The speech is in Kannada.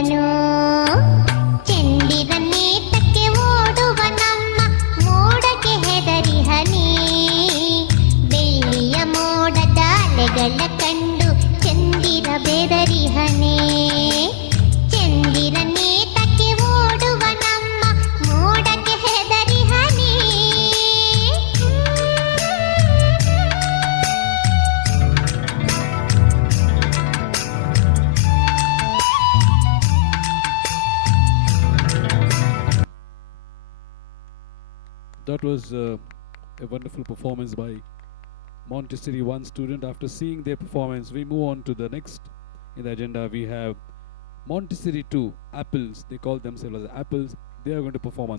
ಚಂದಿರನು ಚಂದಿರನೇತಕ್ಕೆ ಓಡುವ ನಮ್ಮ ಮೋಡಕ್ಕೆ ಹೆದರಿಹನಿ ಬೆಳ್ಳಿಯ ಮೋಡದ ಅಲೆಗಳ ಕಂಡು ಚಂದಿರ ಬೆದರಿಹನೆ ಚಂದಿರನೇತಕ್ಕೆ ಓಡುವ ನಮ್ಮ ಮೋಡಕ್ಕೆ ಹೆದರಿಹನಿ That was a wonderful performance by Montessori 1 student. After seeing their performance, we move on to the next in the agenda. We have Montessori 2 apples. They call themselves as apples. They are going to perform on